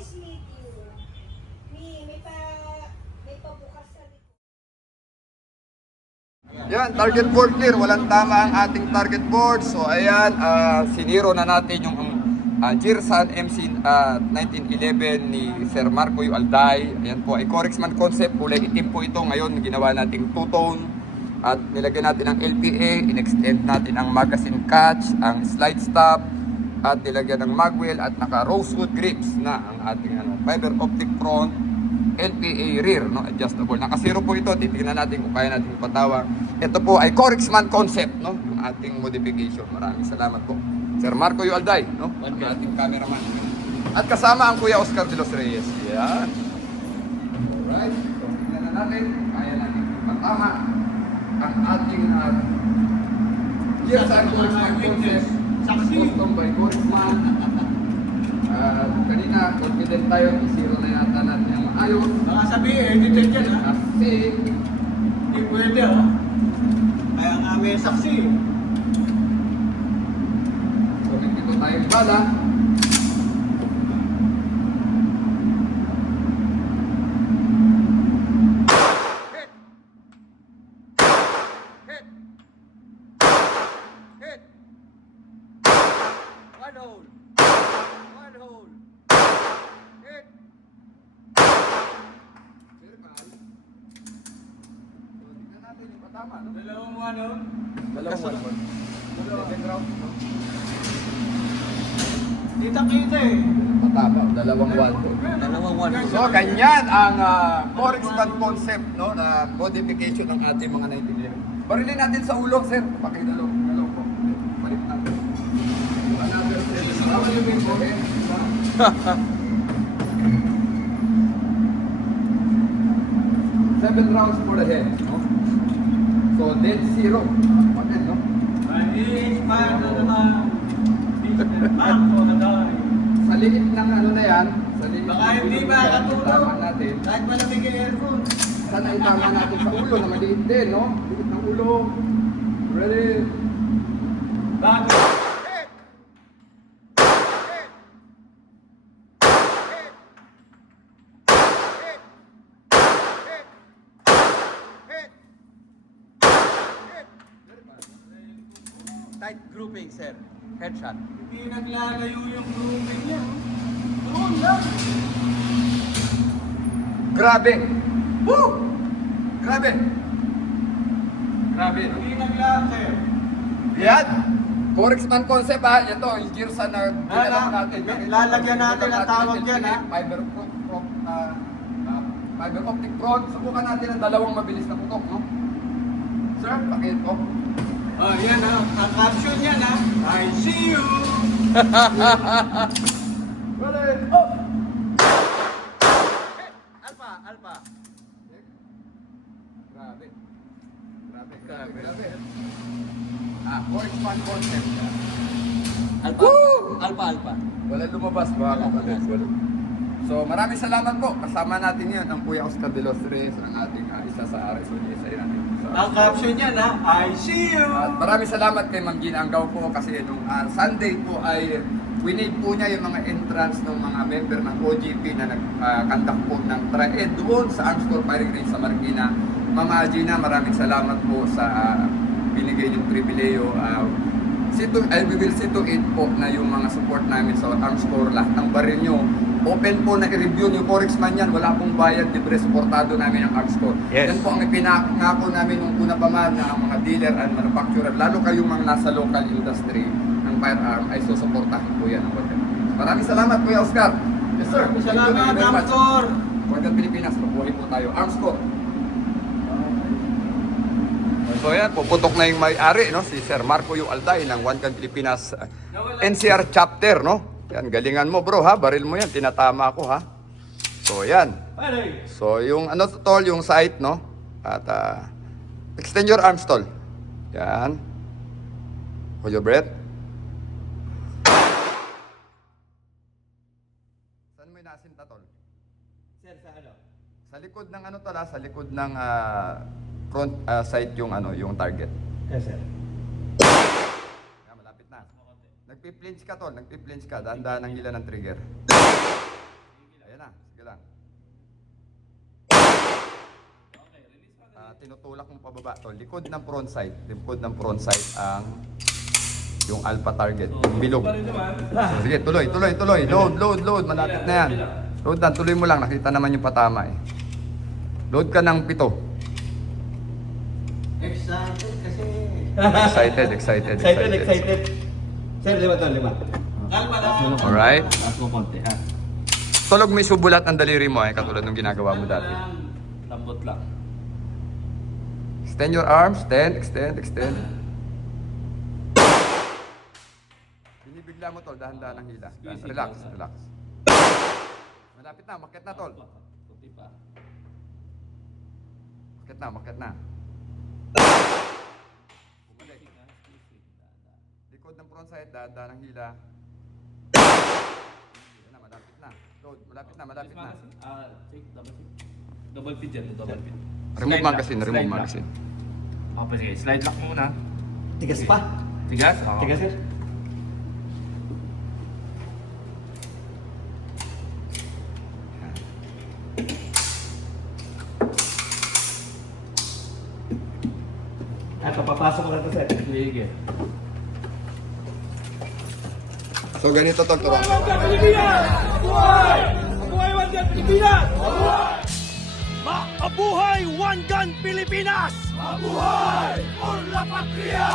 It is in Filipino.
Nice meet you. May pabukas sa likod. Yan, target board clear. Walang tama ang ating target board. So ayan, siniro na natin yung Jirsan MC 1911 ni Sir Marco Yu Alday. Ayan po ay Corexman concept. Kulay itim po ito. Ngayon ginawa nating two-tone. At nilagyan natin ang LPA. In-extend natin ang magazine catch, ang slide stop. At nilagyan ng magwheel at naka rosewood grips na ang ating fiber optic front, LPA rear, no, adjustable. Naka-zero po ito. Titignan natin kung kaya natin ipatawa. Ito po ay Corexman concept, no, yung ating modification. Maraming salamat po, Sir Marco Yu Alday, no, ang ating cameraman. At kasama ang Kuya Oscar de los Reyes. Yan. Alright. So, tignan na natin kung kaya natin ipatama ang ating Jirsan Corexman concept. Custom by Corexman. Kanina, confident tayo, i-zero na yata natin ang maayos. Baka sabihin, edited yan ha. Kasi, Hindi pwede ha. Kaya nga may saksi. so nagpito tayong bala. Hit! Hit! Hit! One hole! One hole! Hit! Very bad. So, tignan natin yung patama, no? Dalawang ano? Dalawang one. Second round, no? Kita eh. Patama, dalawang one. Dalawang one. So, ganyan ang Corexman concept, no, na modification ng ating mga 1911. Barilin natin sa ulo, sir. Pakidalo po. Balik natin. Another set. Bawal yung wing po, eh. 7 rounds for the head, no? So, dead zero. Bakit, no? I-inspire na naman. Ako na dahil. Sa liit ng na yan, sa liit Baka ng hindi ulo ba na yan, katulog? tama natin. Kahit malamig yung aircon. Sana itama natin sa ulo na maliit din, no? Liit ng ulo. Ready? Bago. Tight grouping, sir. Headshot. Hindi naglalayo yung grouping niya. Doon lang. Grabe! Woo! Grabe! Grabe, no? Hindi naglalayo. Yan! Corexman concept, ha? Ito, yung Jirsan na ginagawa natin. Lalagyan natin ang tawag dyan, ha? Fiber optic front. Subukan natin ang dalawang mabilis na putok, no? Sir, pakito. Oh, yan ha. Ang caption yan ha. I see you. Ready? Oh! Alpha, alpha. Grabe. Grabe. Corexman concept. Alpha. Alpha, alpha. Wala lumabas ba? Wala. So maraming salamat po. Kasama natin ngayon ang Kuya Oscar de los Reyes, ang ating isa sa RSODSI natin. Ang caption yan ha. I see you. At maraming salamat kay Ma'am Gina Anggaw po kasi nung Sunday po ay winade po niya yung mga entrance ng mga member ng OGP na nag-conduct po ng tri-ed doon sa Arms Corps Firing Range sa Marikina. Ma'am Gina, maraming salamat po sa binigay niyong pribileyo. We will see to it po na yung mga support namin sa Arms Corps, lahat ng baril nyo, open po na i-review yung Corexman yan, wala pong bayad, libre, supportado namin ang Arms Corps. Yes. Yan po ang ipinangako namin nung una pa man na ang mga dealer and manufacturer, lalo kayong mga nasa local industry ng firearm ay susuportahan po yan. Maraming salamat, Kuya Oscar. Yes, sir. Salamat, Arms Corps. Huwag Pilipinas, mabuhay po tayo. Arms Corps. So yan, puputok na yung may-ari, no? Si Sir Marco Yu Alday ng One Gun Pilipinas NCR chapter, no? Yan, galingan mo bro ha, baril mo yan, tinatama ko ha. So yan. So yung ano tol, yung sight, no? At extend your arms tol. Yan. Hold your breath. Saan mo inasinta tol? Sir, sa ano? Sa likod ng ano tol ha, sa likod ng front sight yung ano, yung target. Yes, sir. Yan, malapit na. Nagpi-flinch ka tol, nagpi-flinch ka, dahan-dahan ang hila ng trigger. Sige lang. Tinutulak mo pababa to. Likod ng front sight. Likod ng front sight ang yung alpha target. Yung bilog. So, sige, tuloy. Load. Malapit na yan. Load na, tuloy mo lang. Nakita naman yung patama eh. Load ka ng 7. Excited kasi. Excited. Sir, 5 to, 5. Alpha lang. Alright. Taas mo konti, ha? Tulog may subulat ang daliri mo eh. Katulad ng ginagawa mo dati. Lambot lang. Extend your arms. Extend. Binibigla mo tol. Dahan-dahan ang hila. Relax. Malapit na. Maket na tol. Kunti pa. Maket na. Bumalik. Likod ng front side, dahan-dahan ang hila. Yan na, malapit na. Load, malapit na. Check, double feed dyan, double feed. Remove magazine. Okay, sige, slide lock muna. Tigas pa. Tigas? Oo. Tigas, sir. Papapasok ko na ito, sir. Sige. So ganito tol, turuan. Mabuhay One Gun Pilipinas! Mabuhay! Por la Patria!